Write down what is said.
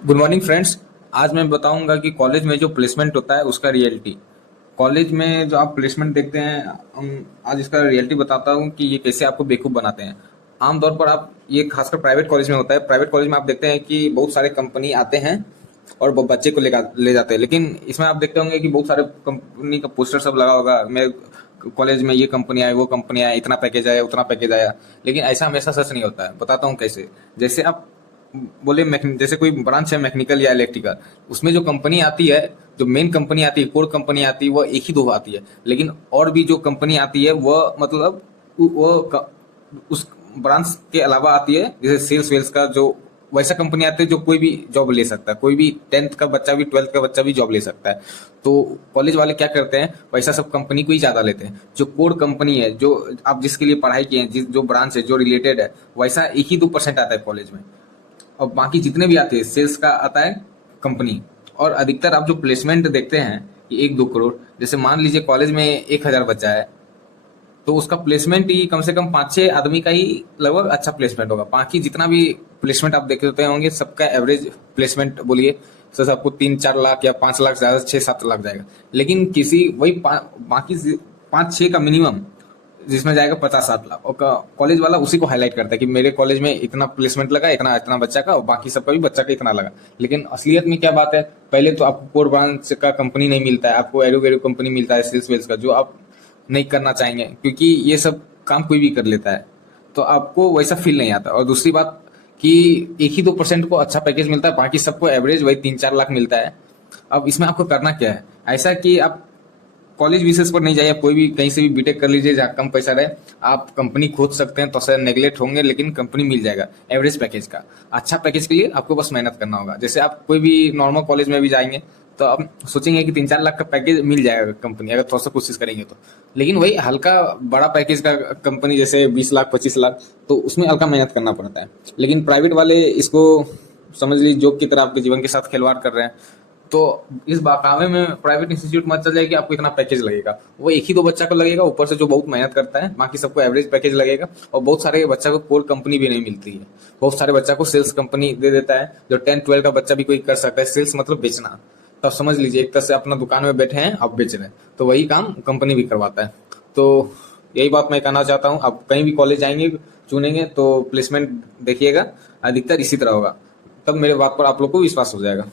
Good morning friends. आज मैं बताऊंगा कि कॉलेज में जो प्लेसमेंट होता है उसका रियलिटी। कॉलेज में जो आप प्लेसमेंट देखते हैं, आज इसका रियलिटी बताता हूँ कि ये कैसे आपको बेवकूफ़ बनाते हैं। आमतौर पर आप ये खासकर प्राइवेट कॉलेज में होता है। प्राइवेट कॉलेज में आप देखते हैं कि बहुत सारे कंपनी आते हैं और वो बच्चे को ले जाते हैं। लेकिन इसमें आप देखते होंगे कि बहुत सारे कंपनी का पोस्टर सब लगा होगा, मैं कॉलेज में ये कंपनी आए, वो कंपनी आए, इतना पैकेज आया, उतना पैकेज आया। लेकिन ऐसा हमेशा सच नहीं होता है। बताता हूँ कैसे। जैसे आप बोले जैसे कोई ब्रांच है मैकेनिकल या इलेक्ट्रिकल, उसमें जो कंपनी आती है, जो मेन कंपनी आती है, कोर कंपनी आती है, वो एक ही दो आती है। लेकिन और भी जो कंपनी आती है वह मतलब उस ब्रांच के अलावा आती है। जैसे सेल्स वेल्स का जो वैसा कंपनी आती है जो कोई भी जॉब ले सकता है, कोई भी 10th का बच्चा भी 12th का बच्चा भी जॉब ले सकता है। तो कॉलेज वाले क्या करते हैं, वैसा सब कंपनी को ही ज्यादा लेते हैं। जो कोर कंपनी है, जो आप जिसके लिए पढ़ाई किए हैं, जिस जो ब्रांच है, जो रिलेटेड है, वैसा 1 ही 2% आता है कॉलेज में। और बाकी जितने भी आते हैं सेल्स का आता है कंपनी। और अधिकतर आप जो प्लेसमेंट देखते हैं कि 1-2 करोड़, जैसे मान लीजिए कॉलेज में 1,000 बच्चा है, तो उसका प्लेसमेंट ही कम से कम 5-6 आदमी का ही लगभग अच्छा प्लेसमेंट होगा। बाकी जितना भी प्लेसमेंट आप देखते होंगे, सबका एवरेज प्लेसमेंट बोलिए सर आपको 3-4 लाख या 5 लाख, ज्यादा 6-7 लाख जाएगा। लेकिन किसी वही बाकी 5-6 का मिनिमम जिसमें जाएगा 50-60 लाख, और कॉलेज वाला उसी को हाईलाइट करता है कि मेरे कॉलेज में इतना प्लेसमेंट लगा, इतना इतना बच्चा का, और बाकी सबका भी बच्चा का इतना लगा। लेकिन असलियत में क्या बात है, पहले तो आपको कोर ब्रांच का कंपनी नहीं मिलता है, आपको एरो वेरो कंपनी मिलता है, सेल्स वेल्स का, जो आप नहीं करना चाहेंगे क्योंकि ये सब काम कोई भी कर लेता है। तो आपको वैसा फील नहीं आता। और दूसरी बात कि 1-2% को अच्छा पैकेज मिलता है, बाकी सबको एवरेज वही 3-4 लाख मिलता है। अब इसमें आपको करना क्या है, ऐसा कि आप कॉलेज विशेष पर नहीं जाइए, कोई भी कहीं से भी बीटेक कर लीजिए जहाँ कम पैसा रहे। आप कंपनी खोज सकते हैं, तो सर नेगलेक्ट होंगे, लेकिन कंपनी मिल जाएगा एवरेज पैकेज का। अच्छा पैकेज के लिए आपको बस मेहनत करना होगा। जैसे आप कोई भी नॉर्मल कॉलेज में भी जाएंगे तो आप सोचेंगे कि 3-4 लाख का पैकेज मिल जाएगा कंपनी, अगर थोड़ा सा कोशिश करेंगे तो। लेकिन वही हल्का बड़ा पैकेज का कंपनी जैसे 20 लाख 25 लाख, तो उसमें हल्का मेहनत करना पड़ता है। लेकिन प्राइवेट वाले इसको समझ लीजिए जॉब की तरह आपके जीवन के साथ खिलवाड़ कर रहे हैं। तो इस बहकावे में प्राइवेट इंस्टीट्यूट मत चल जाए कि आपको इतना पैकेज लगेगा। वो 1-2 बच्चा को लगेगा, ऊपर से जो बहुत मेहनत करता है, बाकी सबको एवरेज पैकेज लगेगा। और बहुत सारे बच्चा को कोर कंपनी भी नहीं मिलती है, बहुत सारे बच्चा को सेल्स कंपनी दे देता है। जो 10-12 का बच्चा भी कोई कर सकता है। सेल्स मतलब बेचना। तो आप समझ लीजिए एक तरह से अपना दुकान में बैठे हैं, आप बेच रहे हैं, तो वही काम कंपनी भी करवाता है। तो यही बात मैं कहना चाहता हूँ। आप कहीं भी कॉलेज जाएंगे, चुनेंगे, तो प्लेसमेंट देखिएगा, अधिकतर इसी तरह होगा। तब मेरे बात पर आप लोग को विश्वास हो जाएगा।